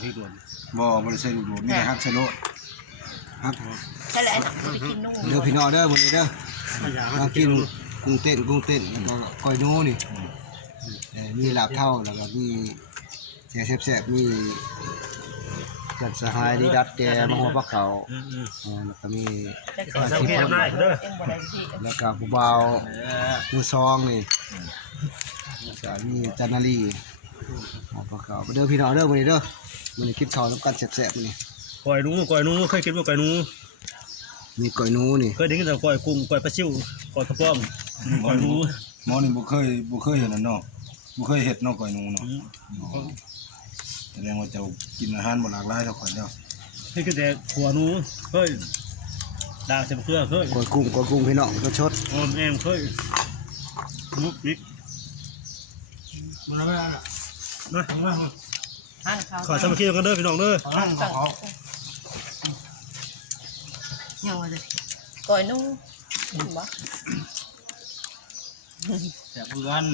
ให้ด่วนบ่บริษัทดูมีแต่ฮักใส่โลดฮักใช่แล้วไปกินนุ่งเด้อพี่น้องเด้อมื้อนี้เด้อมากินกุ้งเต้นแล้วก็ก้อยหนูนี่มีลาบเท่าแล้วก็มีแซ่บแซ่บมีจัดสหายดีดัดแกมะฮวปลาเขาแล้วก็มีปลาทิพย์แล้วก็ผู้บ่าวมือซองนี่แล้วก็มีจันนารีปลาเขาเด้อพี่น้องเด้อมื้อนี้เด้อมื้อนี้กินข้าวน้ำกันแซ่บๆมื้อนี้ก้อยหนูเคยกินบ่ก้อยหนูมีก้อยหนูนี่เคยได้กินแต่ก้อยกุ้งก้อยปลาซิ่วก้อยกระป๋อมก้อยหนูหมอนี่บ่เคยเห็นนั่นเนาะบ่เคยเฮ็ดเนาะก้อยหนูเนาะแสดงว่าเจ้ากินอาหารบ่หลากหลายเท่าข่อยเนาะเคยกินแต่ขัวหนูเคยดาวใส่เกลือเคยก้อยกุ้งพี่น้องชดออมแอมเคยมุกนิกมันอะไรล่ะนะขอสมัครกันเด้อพี่น้องเด้อยังไงก่อยนุ่งบ่แต่เพื่อน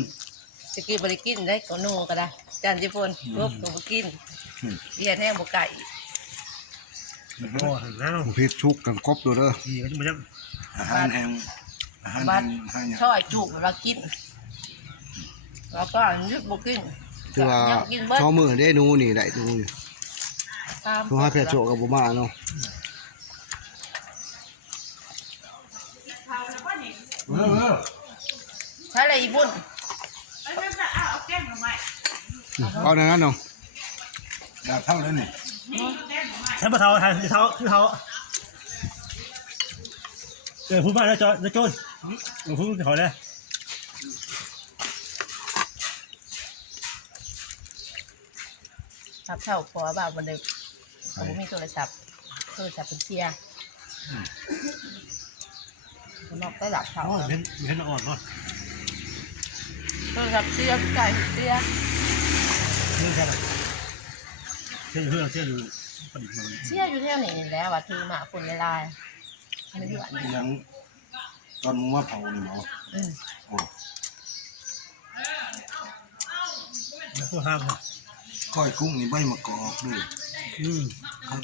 จะกินบริกินได้ก่อยนุ่งก็ได้จานจิพนรบกับกินเรียนแห้งบกไก่พริกชุกกันกบดูเด้ออาหารแห้งช่อยจุกเรากินแล้วก็ยึดบกินคือว่าช่อมือได้นูนี่ได้นูนี่ตัวให้เพชรโจกับบุมาเนาะใช้อะไรอีบุญเอาในนั้นเนาะอยากเท่าเลยนี่ใช้ปลาเท้าพูดมาแล้วจะโจนพูดเขาเลยครับเท่าพอบ่าวบนเดิมผมมีโทรศัพท์เป็นเชียร์นอกได้หลับเท่าเห็นอ่อนเนาะโทรศัพท์เชียร์ไก่เชียร์นี่แค่ไหนเชียร์อยู่ประดิษฐ์เชียร์อยู่แถวนี้แล้วว่าถือมาคนลายไม่อยู่ยังตอนมึงว่าเผานี่หมอโอ้ผู้ห้ามก้อยกุ้งนี่ใบมะกอกด้วยครับ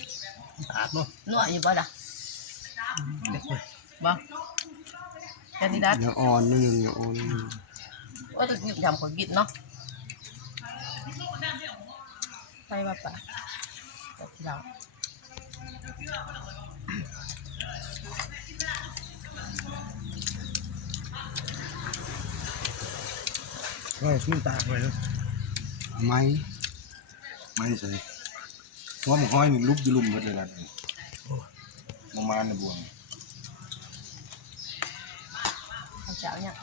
อาดเนาะนวดอยู่บ่ล่ะบ่แค่นี้ได้อย่าอ่อนนิดนึงอย่าอ่อนว่าจะกินทำคนกินเนาะไปว่าป่ะกับเราก็ขึ้นตาไปเลยไม่ใช่เพราะมันห้อยนี่ลุบอยู่ลุ่มหมดเลยล่ะประมาณในบ่วงเจ้าเนี่ย